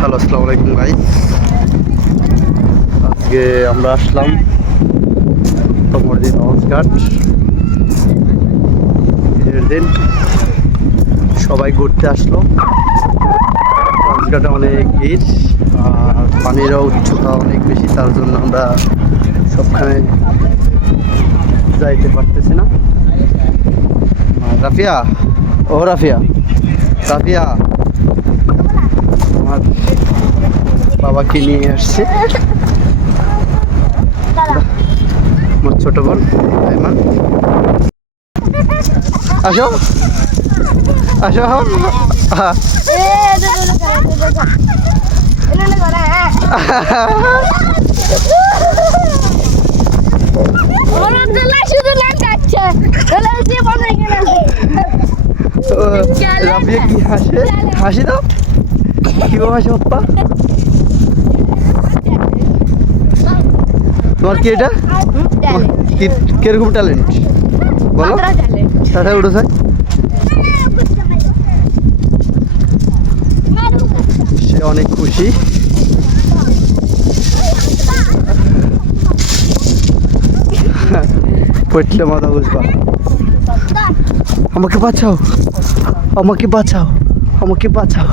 Hello, আসসালামু আলাইকুম ভাই। আজকে আমরা আসলাম কমরদিন হাউসঘাট। ঈদের দিন সবাই ঘুরতে আসলো। হাউসঘাটে অনেক ভিড় আর পানিরও উচ্চতা অনেক বেশি, তার জন্য আমরা সবখানে যাইতে পারতেছি না। রাফিয়া, ও রাফিয়া, রাফিয়া আমার বাবাকে নিয়ে আসছে, আমার ছোট বোন আইমান। আসো আসো। রাফিয়া কি হাসে? হাসি দাও, কিভাবে হাসে বাপ্পা? তোমার কি এটা কিরকম ট্যালেন্ট বলো? তাড়াতাড়ি উঠো স্যার। সে অনেক খুশি। পড়লে মাথা বুঝবা। আমাকে বাঁচাও, আমাকে বাঁচাও, আমাকে বাঁচাও।